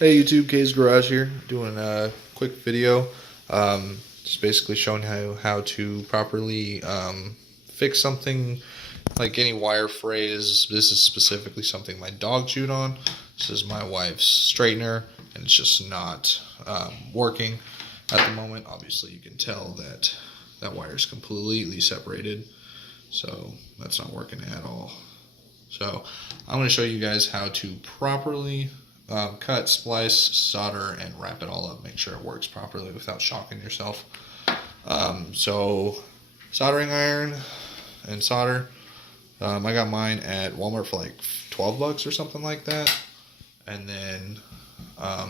Hey YouTube, K's Garage here, doing a quick video, just basically showing how to properly fix something like any wire frays. This is specifically something my dog chewed on. This is my wife's straightener, and it's just not working at the moment. Obviously, you can tell that that wire is completely separated, so that's not working at all. So I'm going to show you guys how to properly cut, splice, solder, and wrap it all up. Make sure it works properly without shocking yourself. So soldering iron and solder. I got mine at Walmart for like 12 bucks or something like that. And then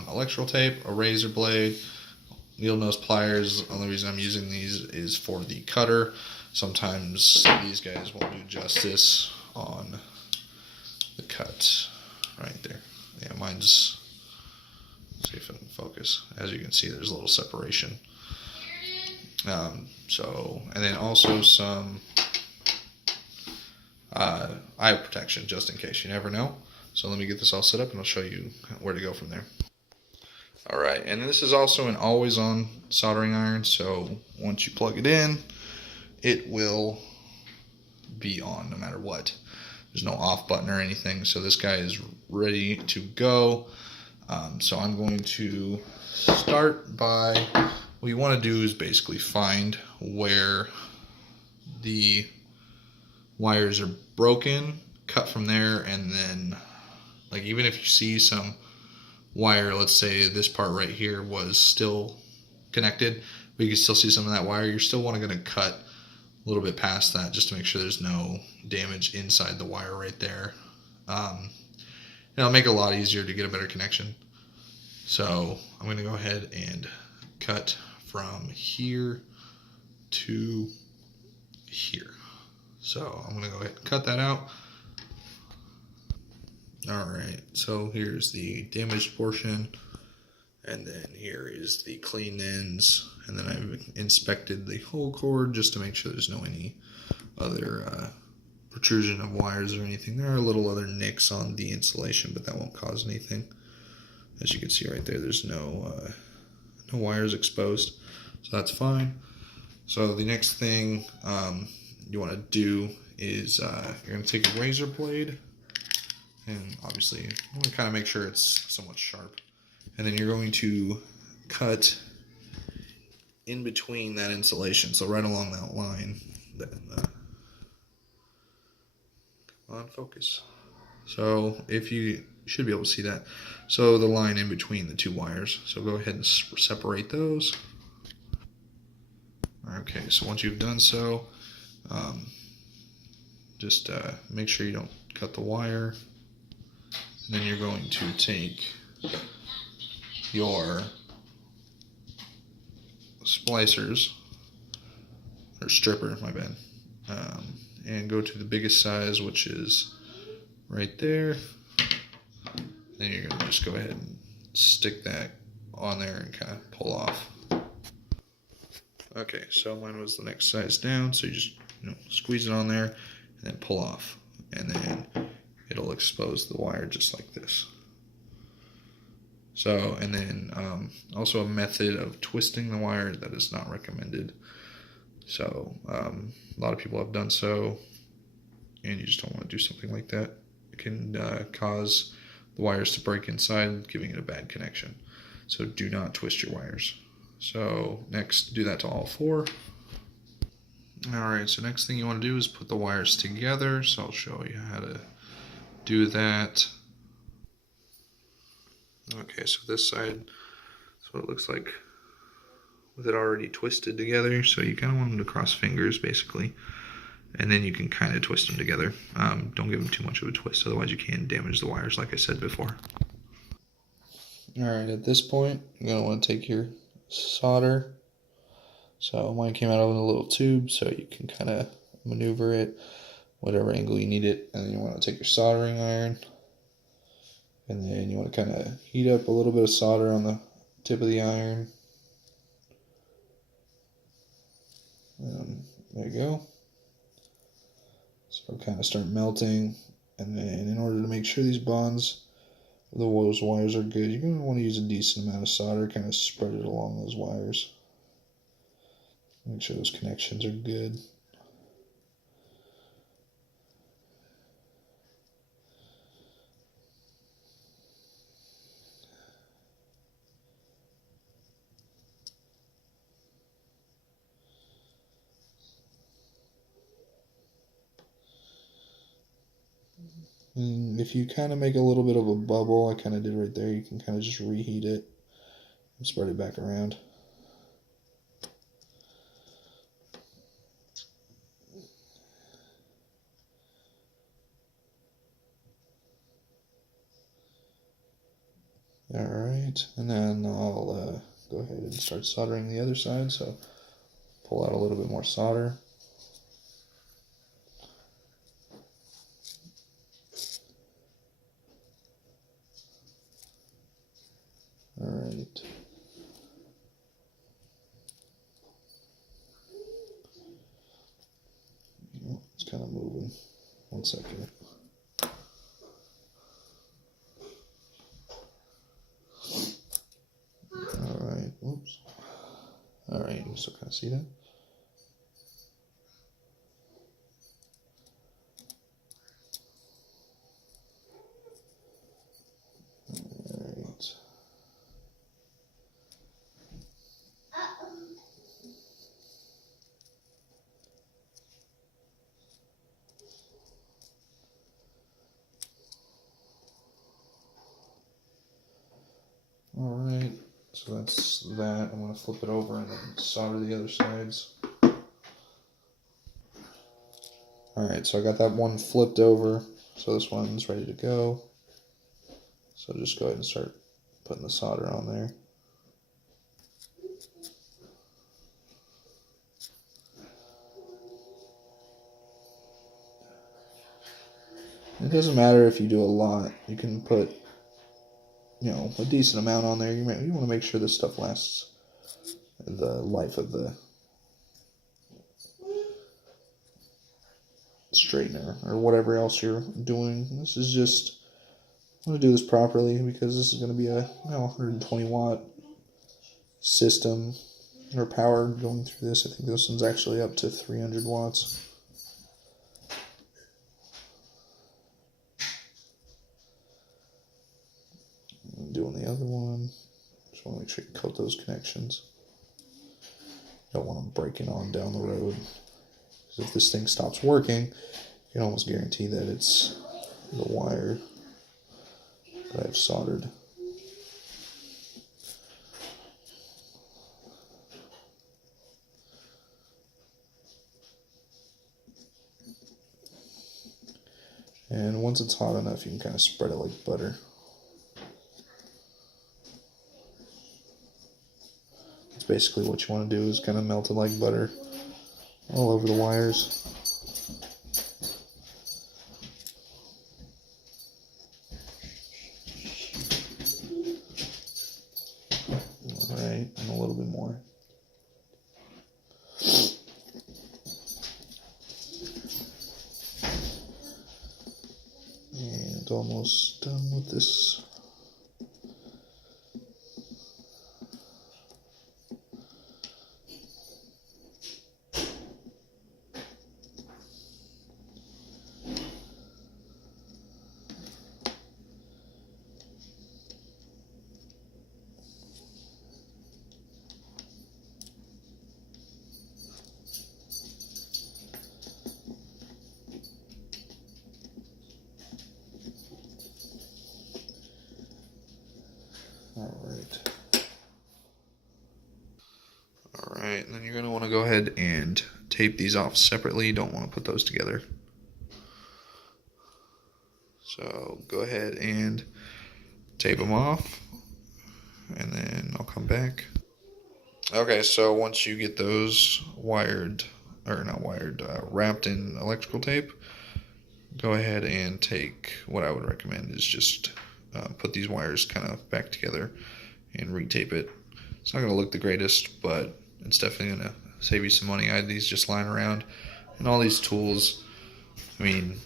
electrical tape, a razor blade, needle nose pliers. The only reason I'm using these is for the cutter. Sometimes these guys won't do justice on the cut right there. Yeah, mine's, let's see if I can focus. As you can see, there's a little separation. And then also some eye protection, just in case. You never know. So let me get this all set up and I'll show you where to go from there. Alright, and this is also an always-on soldering iron, so once you plug it in, it will be on no matter what. There's no off button or anything, so this guy is ready to go. So I'm going to start by, what you want to do is basically find where the wires are broken, cut from there, and then, like, even if you see some wire, let's say this part right here was still connected, but you can still see some of that wire, you're still going to cut a little bit past that just to make sure there's no damage inside the wire right there. It'll make it a lot easier to get a better connection. So I'm going to go ahead and cut from here to here. So I'm going to go ahead and cut that out. Alright, so here's the damaged portion, and then here is the clean ends, and then I've inspected the whole cord just to make sure there's no any other protrusion of wires or anything. There are little other nicks on the insulation, but that won't cause anything. As you can see right there, there's no wires exposed, so that's fine. So the next thing you want to do is you're going to take a razor blade, and obviously you want to kind of make sure it's somewhat sharp, and then you're going to cut in between that insulation, so right along that line. Then come on, focus. So if you should be able to see that, so the line in between the two wires, so go ahead and separate those. Okay, so once you've done so, just make sure you don't cut the wire. And then you're going to take your splicers, or stripper, my bad, and go to the biggest size, which is right there. Then you're going to just go ahead and stick that on there and kind of pull off. Okay, so mine was the next size down, so you just squeeze it on there and then pull off, and then it'll expose the wire just like this. So, and then also a method of twisting the wire that is not recommended. So a lot of people have done so, and you just don't want to do something like that. It can cause the wires to break inside, giving it a bad connection. So do not twist your wires. So next, do that to all four. Alright, so next thing you want to do is put the wires together. So I'll show you how to do that. Okay, so this side is what it looks like with it already twisted together. So you kind of want them to cross fingers, basically, and then you can kind of twist them together. Don't give them too much of a twist, otherwise you can damage the wires, like I said before. Alright, at this point, you're going to want to take your solder. So mine came out of a little tube, so you can kind of maneuver it whatever angle you need it. And then you want to take your soldering iron, and then you want to kind of heat up a little bit of solder on the tip of the iron. There you go. So it'll kind of start melting, and then in order to make sure these bonds those wires are good. You're going to want to use a decent amount of solder, kind of spread it along those wires. Make sure those connections are good. And if you kind of make a little bit of a bubble, I kind of did right there, you can kind of just reheat it and spread it back around. Alright, and then I'll go ahead and start soldering the other side, so pull out a little bit more solder. Alright. It's kind of moving. 1 second. Alright, whoops. Alright, you still kind of see that? Alright. Alright, so that's that. I'm going to flip it over and then solder the other sides. Alright, so I got that one flipped over, so this one's ready to go. So just go ahead and start putting the solder on there. It doesn't matter if you do a lot. You can put, you know, a decent amount on there. You want to make sure this stuff lasts the life of the straightener or whatever else you're doing. This is just, I'm going to do this properly because this is going to be a 120 watt system or power going through this. I think this one's actually up to 300 watts. I'm doing the other one. Just want to make sure you coat those connections. Don't want them breaking on down the road. Because if this thing stops working, you can almost guarantee that it's the wire that I've soldered. And once it's hot enough, you can kind of spread it like butter. That's basically what you want to do, is kind of melt it like butter all over the wires. Alright, and a little bit more. And almost done with this. Alright, and then you're going to want to go ahead and tape these off separately. You don't want to put those together. So go ahead and tape them off, and then I'll come back. Okay, so once you get those wrapped in electrical tape, go ahead and take, what I would recommend is just put these wires kind of back together and retape it. It's not going to look the greatest, but it's definitely going to save you some money. I had these just lying around, and all these tools, I mean,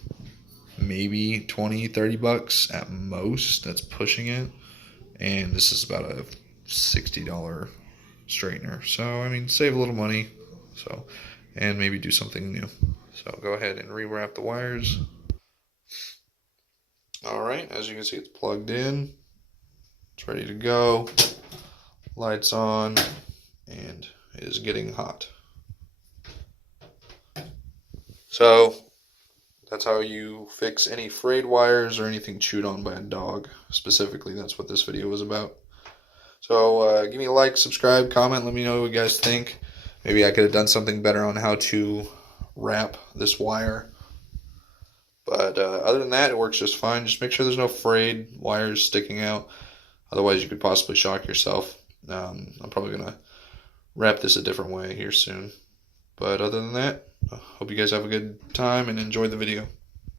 maybe 20-30 bucks at most. That's pushing it. And this is about a $60 straightener. So, I mean, save a little money. So, and maybe do something new. So, go ahead and rewrap the wires. Alright, as you can see, it's plugged in. It's ready to go. Lights on. And it is getting hot. So, that's how you fix any frayed wires or anything chewed on by a dog. Specifically, that's what this video was about. So, give me a like, subscribe, comment, let me know what you guys think. Maybe I could have done something better on how to wrap this wire. But other than that, it works just fine. Just make sure there's no frayed wires sticking out. Otherwise, you could possibly shock yourself. I'm probably going to wrap this a different way here soon. But other than that, I hope you guys have a good time and enjoy the video.